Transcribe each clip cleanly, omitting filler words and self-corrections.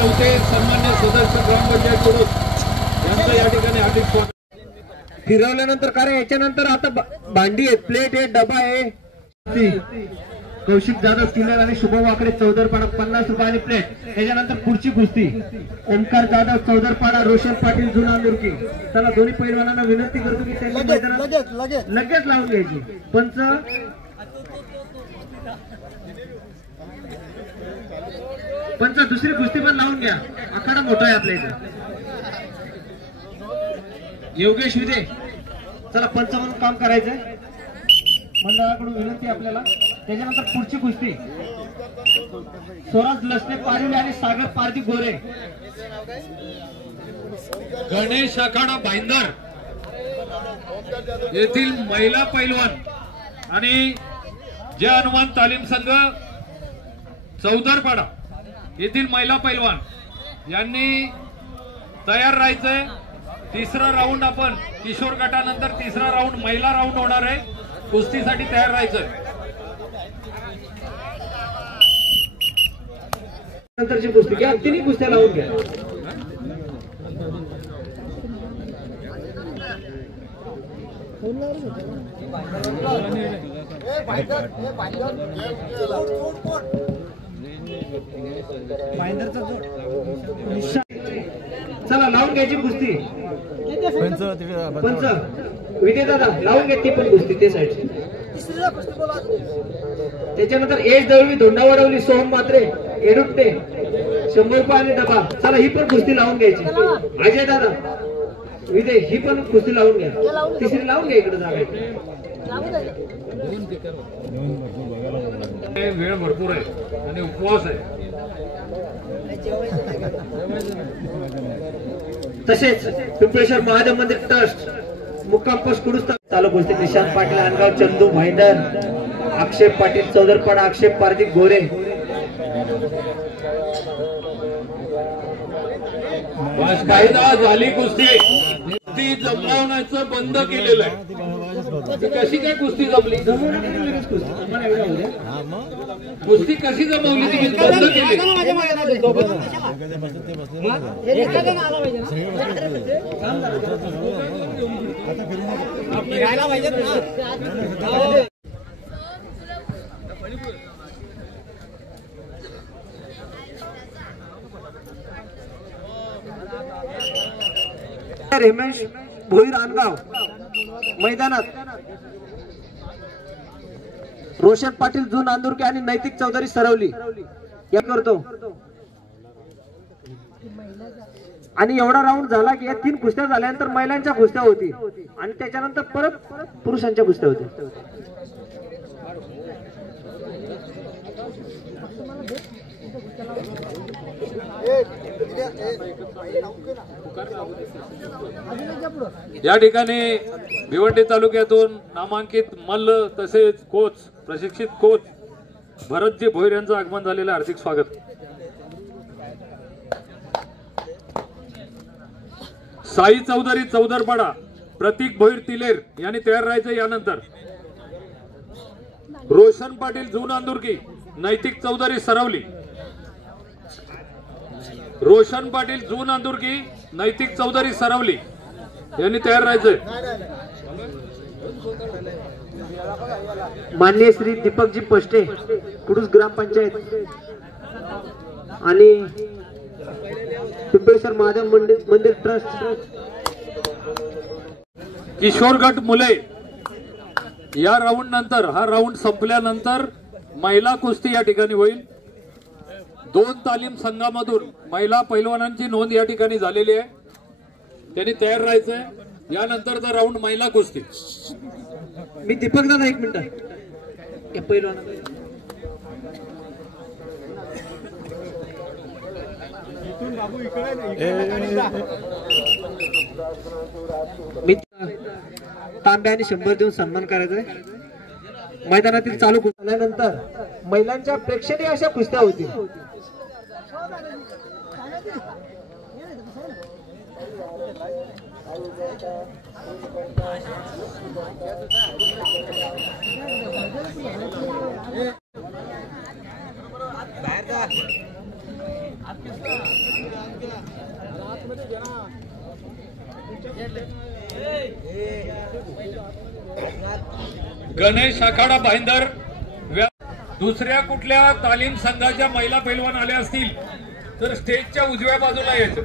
गवते सन्मान्य सदस्य ग्रामपंचायत कडून यांचं या ठिकाणी हार्दिक स्वागत. फिरवल्यानंतर कारण याच्यानंतर आता भांडी आहे, प्लेट आहे, डबा आहे. कौशिक जाधव किल्लर आणि शुभम वाकडे चौदरपाडा 50 रुपये प्लेट. त्याच्यानंतर पुढची कुस्ती ओमकार जाधव चौदरपाडा रोशन पाटील जुना मुरकी. चला दोन्ही पैलवानांना विनंती करतो की त्यांनी मैदानात लगेच लावून घ्यायची. पंच दुसरी कुस्ती पण लावून घ्या. आखाडा मोठा आहे आपल्या इथे. योगेश विदे चला पंच म्हणून काम करायचंय. मंडळाकडून विनंती आपल्याला. त्याच्यानंतर पुढची कुस्ती स्वराज लसने पारिले आणि सागर पारदी गोरे. गणेश आखाडा भाईंदर येथील महिला पैलवान आणि जय हनुमान तालीम संघ चौदरपाडा येथील महिला पैलवान यांनी तयार राहायचंय. तिसरा राऊंड आपण किशोर गटानंतर तिसरा राऊंड महिला राऊंड होणार आहे. कुस्तीसाठी तयार राहायचंय. नंतरची कुस्ती घ्या. तिन्ही कुस्त्या लावून घ्या. चला लावून घ्यायची कुस्ती. पंच विजय दादा लावून घ्या ती पण कुस्ती ते साईडची. त्याच्यानंतर एज दळवी धोंडा वडवली सोहम मात्रे एडुट्टे 100 रुपये आणि डबा. चला ही पण कुस्ती लावून घ्यायची. अजय दादा विजय ही पण कुस्ती लावून घ्या. तिसरी लावून घ्या. इकडे जागा वेळ भरपूर आहे आणि उपवास आहे. तसेच पिंपळेश्वर महादेव मंदिर ट्रस्ट मुक्काम पोस्ट कुडूस चालू कुस्ती निशांत पाटील अनगाव चंदू भाईंदर अक्षय पाटील चौदरपाडा अक्षय पारदी गोरे. झाली कुस्ती. ती जमवण्याचं बंद केलेलं आहे. कशी काय कुस्ती जमली? कुस्ती कशी जमवली ती बंद केली. रमेश भोईर अनगाव मैदानात रोशन पाटील जून आंदुरके आणि नैतिक चौधरी सरवली या करतो. आणि एवढा राऊंड झाला की या 3 कुस्त्या झाल्यानंतर महिलांच्या कुस्त्या होती आणि त्याच्यानंतर परत पुरुषांच्या कुस्त्या होत्या. या ठिकाणी भिवंडी तालुक्यातून नामांकित मल्ल तसेच कोच प्रशिक्षित कोच भरतजी भोईर यांचं आगमन झालेलं हार्दिक स्वागत. साई चौधरी चौदरपाडा प्रतीक भोईर तिलेर यांनी तयार राहायचं. यानंतर रोशन पाटील जून अंदुरकी नैतिक चौधरी सरवली. रोशन पाटील जून अंदुरकी नैतिक चौधरी सरवली यांनी तयार राहायचंय. माननीय श्री दीपकजी पष्टे कुडूस ग्रामपंचायत आणि पिंपळेश्वर महादेव मंदिर ट्रस्ट किशोर गट मुले. या राऊंड नंतर हा राऊंड संपल्यानंतर महिला कुस्ती या ठिकाणी होईल. 2 तालीम संघामधून महिला पैलवानांची नोंद या ठिकाणी झालेली आहे. त्यांनी तयार राहायचंय. यानंतरचा राऊंड महिला कुस्ती. मी दीपक दादा 1 मिनिट या पैलवान मी तांब्या आणि 100 देऊन सन्मान करायचा. मैदानातील चालू कुस्त्यानंतर महिलांच्या प्रेक्षणीय अशा कुस्त्या होतील. गणेश आखाडा भाईंदर दुसऱ्या कुठल्या तालीम संघाच्या महिला पैलवान आल्या असतील तर स्टेजच्या उजव्या बाजूला यायचं.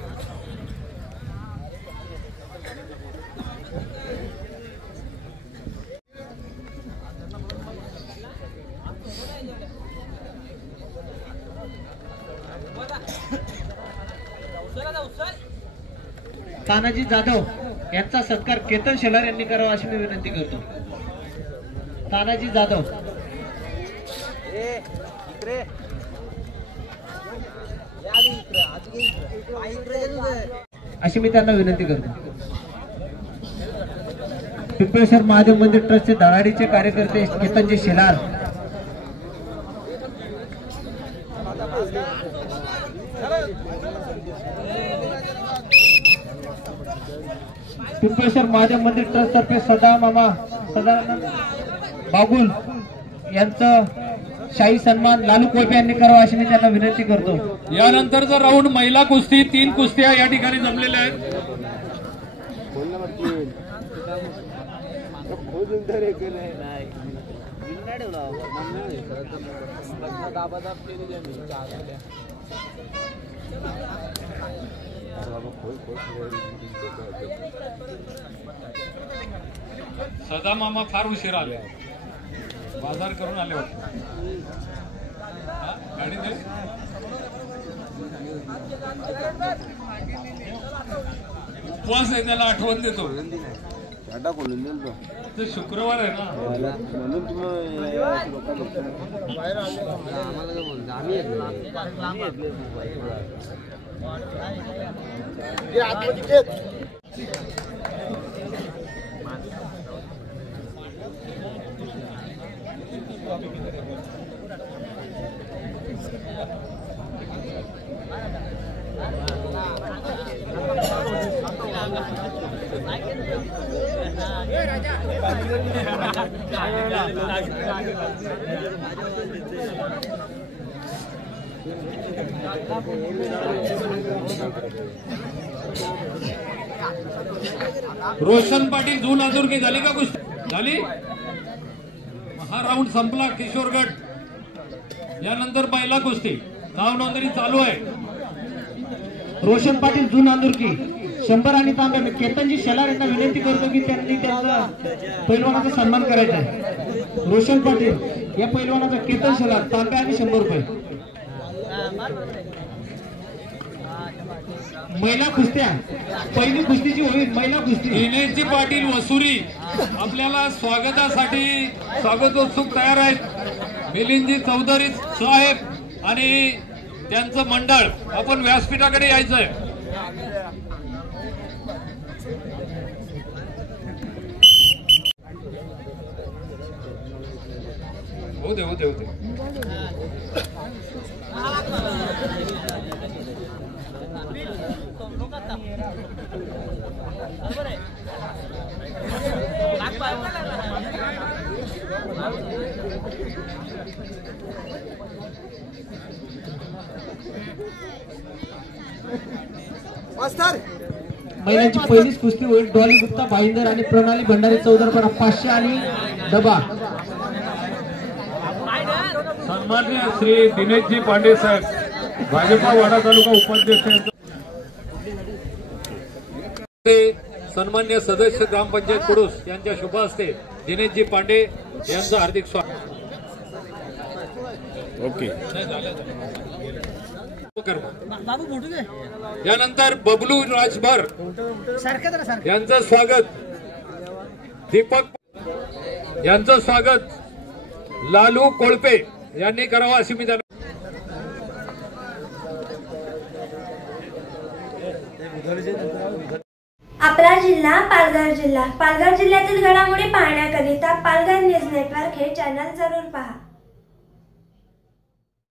तानाजी जाधव यांचा सत्कार केतन शेलार यांनी करावा अशी मी विनंती करतो. तानाजी जाधव अशी मी त्यांना विनंती करतो. पिंपळेश्वर महादेव मंदिर ट्रस्टचे धडाडीचे कार्यकर्ते केतनजी शेलार. पिंपळेश्वर महादेव मंदिर ट्रस्ट तर्फे सदानंद बागुल यांचं शाही सन्मान लालू कोळपे यांनी करावा अशी मी त्यांना विनंती करतो. यानंतरचा राऊंड महिला कुस्ती 3 कुस्त्या या ठिकाणी जमलेल्या आहेत. सदा मामा फार उशीर आले, बाजार करून आले होते. गाडी दे. उपवास आहे त्याला आठवण देतो. ते शुक्रवार आहे ना. रोशन पाटील जून आदुर्गी झाली का कुस्ती? झाली. हा राऊंड संपला. किशोर गट. यानंतर महिला कुस्ती नाव नोंदणी चालू आहे. रोशन पाटील जून आंदुरकी 100 आणि तांबे. मी केतनजी शेलार यांना विनंती करतो की त्यांनी त्यांचा पैलवानाचा सन्मान करायचा आहे. रोशन पाटील या पैलवानाचा केतन शेलार तांबे आणि 100 रुपये. महिला कुस्त्या पहिली कुस्तीची होईल. महिला कुस्ती दिनेशजी पाटील वसुरी आपल्याला स्वागतोत्सुक तयार आहेत. मिलिंदजी चौधरी साहेब आणि त्यांचं मंडळ. आपण व्यासपीठाकडे यायचंय. होते होते होते. महिलांची पहिलीच कुस्ती होईल. डॉली गुप्ता भाईंदर आणि प्रणाली भंडारी चौदरपणा 500 आणि डबा. सन्माननीय श्री दिनेशजी पांडे साहेब भाजपा वाडा तालुका उपाध्यक्ष. सन्मान्य सदस्य ग्रामपंचायत कुडूस यांच्या शुभ हस्ते दिनेशजी पांडे यांचं हार्दिक स्वागत. ओके. यानंतर बबलू राजभर यांचं स्वागत. दीपक यांचं स्वागत लालू कोळपे यांनी करावं अशी मी त्यांना. आपला जिल्हा पालघर जिल्हा. पालघर जिल्ह्यातील घडामोडी पाहण्याकरिता पालघर न्यूज नेटवर्क हे चॅनल जरूर पहा.